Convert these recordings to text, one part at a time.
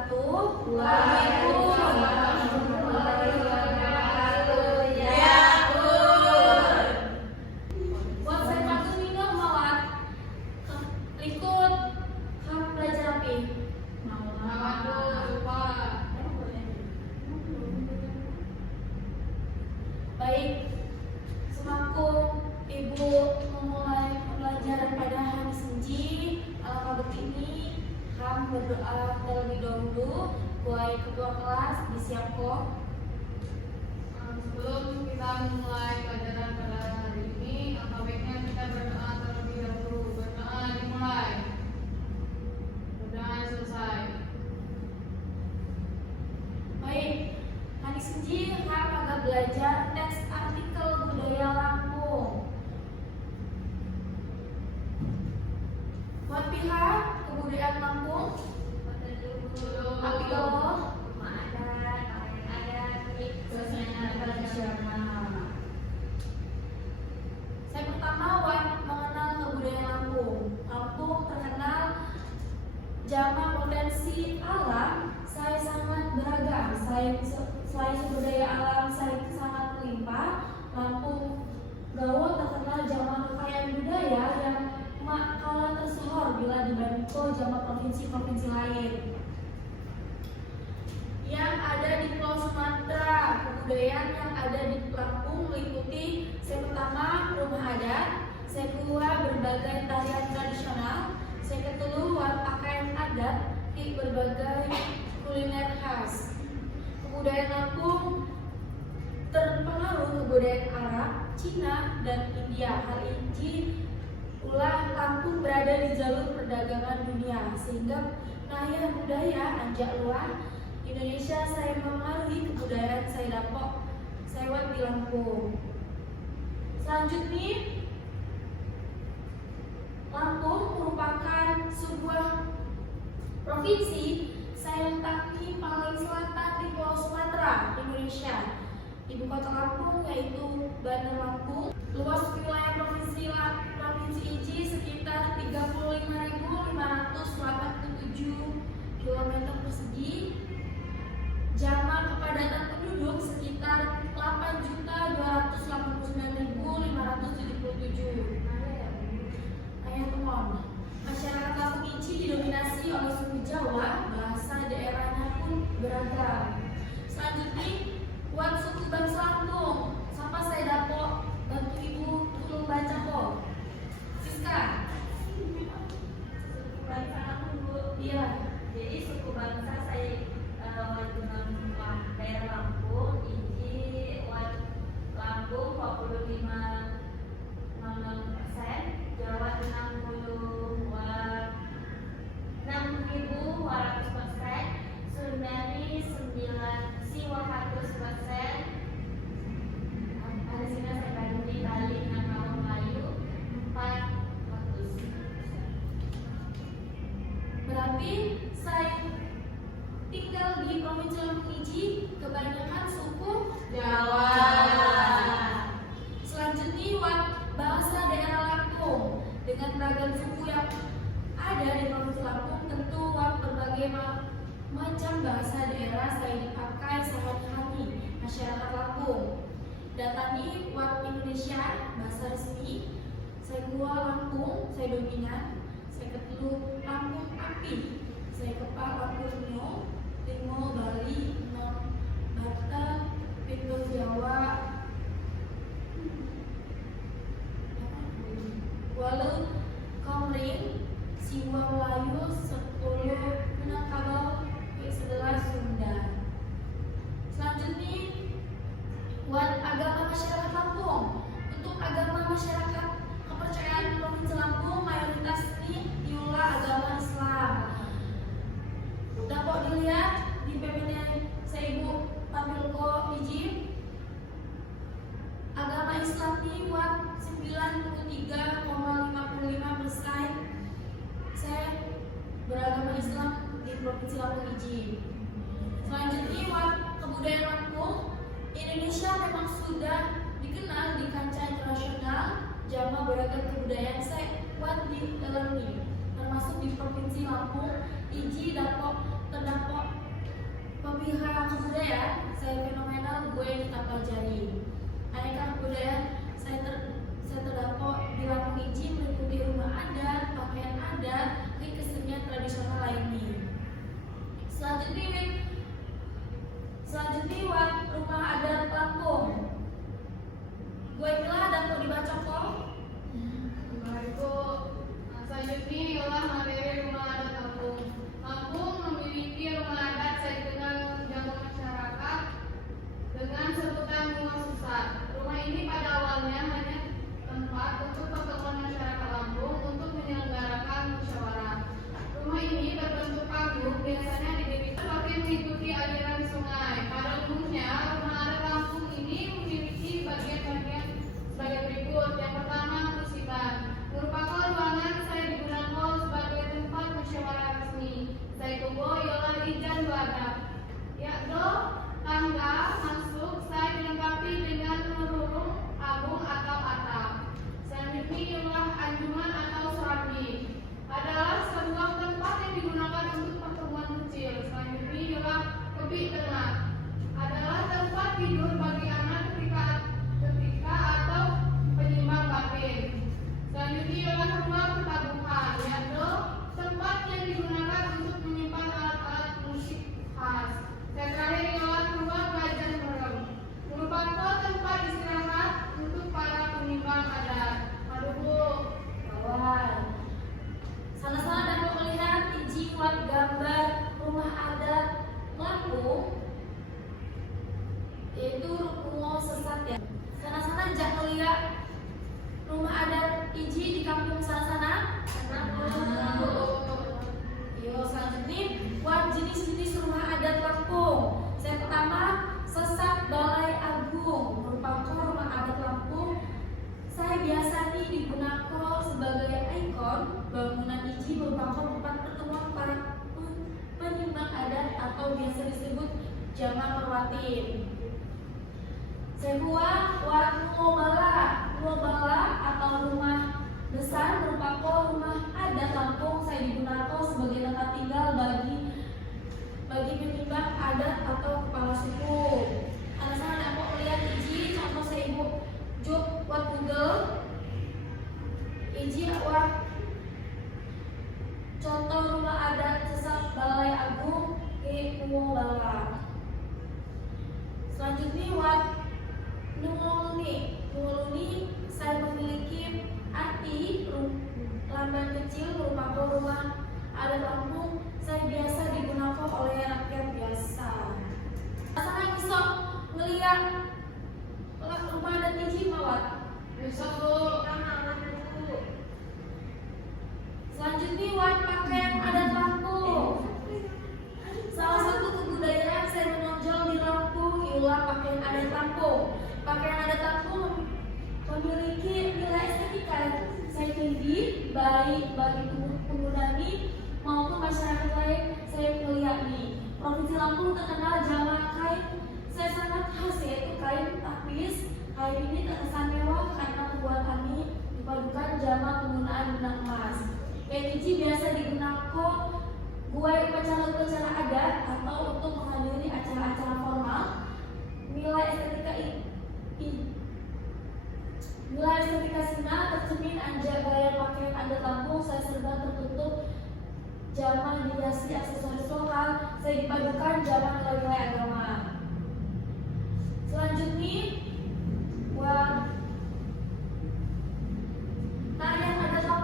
wabarakatuh. Waalaikumsalam warahmatullahi wabarakatuh. Ya Bun. Buat saya bagus minum mawat. Ikut hak belajar api. Baik, semaku Ibu memulai pembelajaran pada hari Senji, alangkah ini kami berdoa terlebih dahulu. Buat ketua kelas disiapkan. Sebelum kita memulai pelajaran pada hari ini, alangkah baiknya kita berdoa terlebih dahulu. Berdoa dimulai, berdoa selesai. Baik, hari Senji kami akan belajar teks artikel budaya Lampung. Buat pihak kebudayaan Lampung, artikel saya pertama mengenal kebudayaan Lampung. Lampung terkenal jamak potensi alam, saya sangat beragam. Selain sumber daya alam saya sangat melimpah, Lampung Gawo terkenal jamak kekayaan budaya yang kalah tersohor bila dibandingkan jamak provinsi-provinsi lain yang ada di Pulau Sumatera. Kebudayaan yang ada di Lampung meliputi saya pertama rumah adat, saya kedua berbagai tarian tradisional, saya kedua pakaian adat, berbagai kuliner khas. Kebudayaan Lampung terpengaruh kebudayaan Arab, Cina, dan India. Hal ini ulah Lampung berada di jalur perdagangan dunia, sehingga naya budaya anjak luar Indonesia saya mengaruhi kebudayaan saya dapat sewat di Lampung. Selanjutnya, Lampung merupakan sebuah provinsi saya letakkan paling selatan di Pulau Sumatera, Indonesia. Ibu kota Lampung yaitu Bandar Lampung. Luas wilayah provinsi ini sekitar 35.587 km persegi. Jamak kepadatan penduduk sekitar 8.289.577. Masyarakat Lampung ini didominasi oleh suku Jawa, bahasa daerahnya pun beragam. Selanjutnya, buat suku bangsa Lampung, sampai saya dapat bantu ibu tolong baca kok. Siska. Suku bangsa Lampung, Bu. Iya. Jadi suku bangsa saya dengan daerah Lampung, ini Lampung 45,6%, Jawa 6.200%, Sundani 9.100%, ada sini saya bagi Bali dengan Malang Melayu 400%. Berarti saya tinggal di provinsi Lampung ini kebanyakan suku Jawa. Selanjutnya, bahasa daerah Lampung dengan beragam suku yang ada di provinsi Lampung, tentu berbagai macam bahasa daerah saya dipakai sehari-hari masyarakat Lampung. Datanya Indonesia bahasa resmi saya gua Lampung, saya dominan, saya ketelu Lampung api, saya kepal Lampung Timo, Bali, Batak, Pintu Jawa, Walau Komring, Siwa Melayu, 10 Minangkabau, 11 Sunda. Selanjutnya, buat agama masyarakat Lampung. Untuk agama masyarakat kepercayaan provinsi Lampung mayoritas ini diulah agama Islam. Dapat dilihat di PPT saya ibu tampil kok izin. Agama Islam ini buat 93,55%. Saya beragama Islam di provinsi Lampung izin. Selanjutnya, buat kebudayaan Lampung, Indonesia memang sudah dikenal di kancah internasional. Jama beragam kebudayaan saya buat di dalam ini, termasuk di provinsi Lampung, Iji terdapat Selanjutnya rumah adat Lampung. Gue telah dapat dibaca kok. Baik Ibu. Selanjutnya ialah materi rumah adat Lampung. Lampung memiliki rumah adat saya dikenal jago masyarakat dengan sebutan Rumah Susah. Rumah ini pada awalnya hanya tempat untuk pertemuan masyarakat Lampung untuk menyelenggarakan musyawarah. Rumah ini berbentuk panggung, biasanya didirikan sebagai mengikuti aliran sungai. Pada umumnya, rumah adat Lampung ini memiliki bagian-bagian sebagai berikut. Yang pertama, musikan. Merupakan ruangan saya digunakan sebagai tempat musyawarah resmi. Saya kubo ialah ijan badak. Yaitu tangga masuk saya dilengkapi dengan merurung agung atau atap. Selanjutnya ialah anjungan atau serambi. Adalah sebuah tempat yang digunakan untuk pertemuan kecil. Selanjutnya ialah kebik tengah. Adalah tempat tidur bagi anak ketika atau penyimbang batin. Selanjutnya ialah ruang pertabuhan, yaitu tempat yang digunakan untuk menyimpan alat-alat musik khas. Dan terakhir ialah ruang belajar merem, merupakan tempat istirahat untuk para penyimbang adat. Aduh Bu. Kawan, sana-sana dapat melihat iji buat gambar rumah adat Lampung, yaitu Rumo Sesat ya. Sana-sana jak melihat rumah adat iji di kampung sana-sana. Yo, selanjutnya buat jenis-jenis rumah adat Lampung. Yang pertama, Sesat Balai Agung, merupakan rumah adat Lampung. Saya biasa digunakan sebagai ikon bangunan iji, merupakan tempat pertemuan para penyimbang adat atau biasa disebut jamaah perwatin. Kedua, Ngobala atau rumah besar, merupakan rumah adat Lampung. Saya digunakan sebagai tempat tinggal bagi penyimbang adat atau kepala suku. Anak-anak dapat melihat iji, contoh saya ibu juk buat Google. Iji buat contoh rumah adat Sesat Balai Agung di Ngobala. Selanjutnya buat Nungoluni saya memiliki arti lamban kecil, merupakan rumah adat Lampung. Saya biasa digunakan oleh rakyat biasa. Sana bisa melihat rumah adat iji mawat. Bisa Bu. Selanjutnya buat pakaian adat Lampung. Salah satu kebudayaan saya menonjol di Lampung ialah pakaian adat Lampung. Pakaian adat Lampung memiliki nilai estetika saya tinggi, baik bagi pengguna maupun masyarakat lain. Saya melihat nih, Provinsi Lampung terkenal jama kain saya sangat khas, yaitu kain tapis. Kain ini terkesan mewah karena pembuatannya dipadukan jama penggunaan benang emas. Kain ini biasa digunakan buat upacara-upacara adat atau untuk menghadiri acara-acara formal. Nilai estetika sina tercermin anjak gaya pakaian adat Lampung. Saya serba tertutup jama dihiasi aksesoris lokal. Saya dipadukan jama nilai-nilai agama. Selanjutnya buat tarian adat.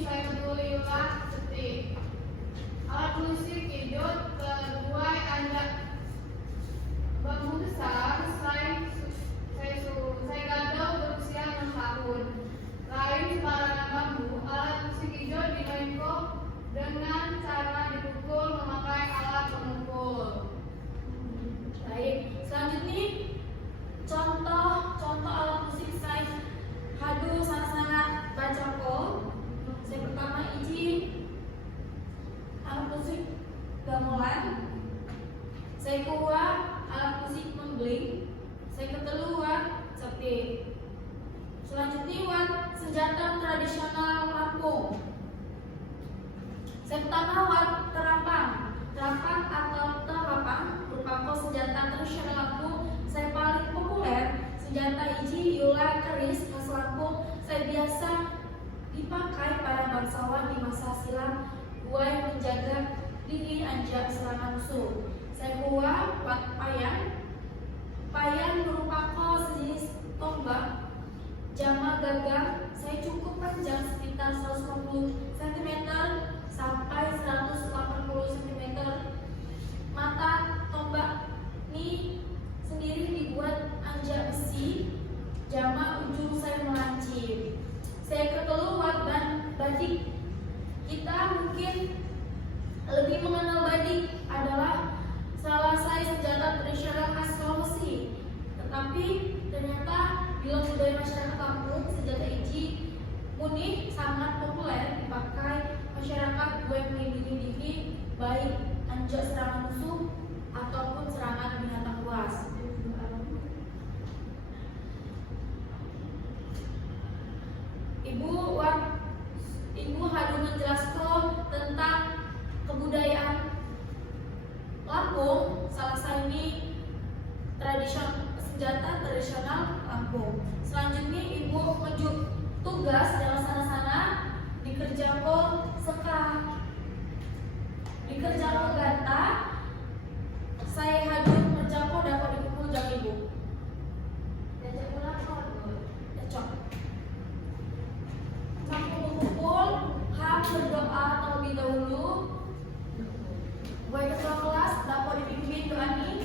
saya ketuliulah setik. Alat musik kijut kebuai anjak bambu besar saya gadau berusia 6 tahun. Lain sembarangan bambu, alat musik kijut dimainkan dengan cara dipukul memakai alat pemukul. Baik, selanjutnya contoh alat musik saya hadu sangat bacako. Saya pertama iji alat musik gamelan. Saya kedua alat musik membling. Saya kedua sepi. Selanjutnya wat senjata tradisional Lampung. Saya pertama wat terapang. Terapang atau terapang merupakan senjata tradisional Lampung. Saya paling populer senjata iji ialah keris khas Lampung. Saya biasa dipakai para bangsawan di masa silam buat menjaga diri anjak serangan musuh. Saya buat wat payang. Payang merupakan sejenis tombak jama gagang. Saya cukup panjang sekitar 150 cm sampai 180 cm. Mata tombak ini sendiri dibuat anjak besi. Jama ujung saya melancip. Saya keteluat dan badik. Kita mungkin lebih mengenal badik adalah salah satu senjata tradisional khas Sulawesi. Tetapi ternyata di budaya masyarakat Lampung, senjata iji muni sangat populer dipakai masyarakat buat melindungi diri baik anjak serangan musuh ataupun serangan binatang buas. Ibu hadu menjelaskan tentang kebudayaan Lampung. Salah satu ini senjata tradisional Lampung. Selanjutnya ibu menuju tugas dalam sana-sana dikerjakan dikerjakan gata. Saya hadu kerjakan dapat dipukul jam ibu. Diajak pulang cocok. Sampai berkumpul, berdoa terlebih dahulu. Buat ketua kelas dapat dipimpin doa ini.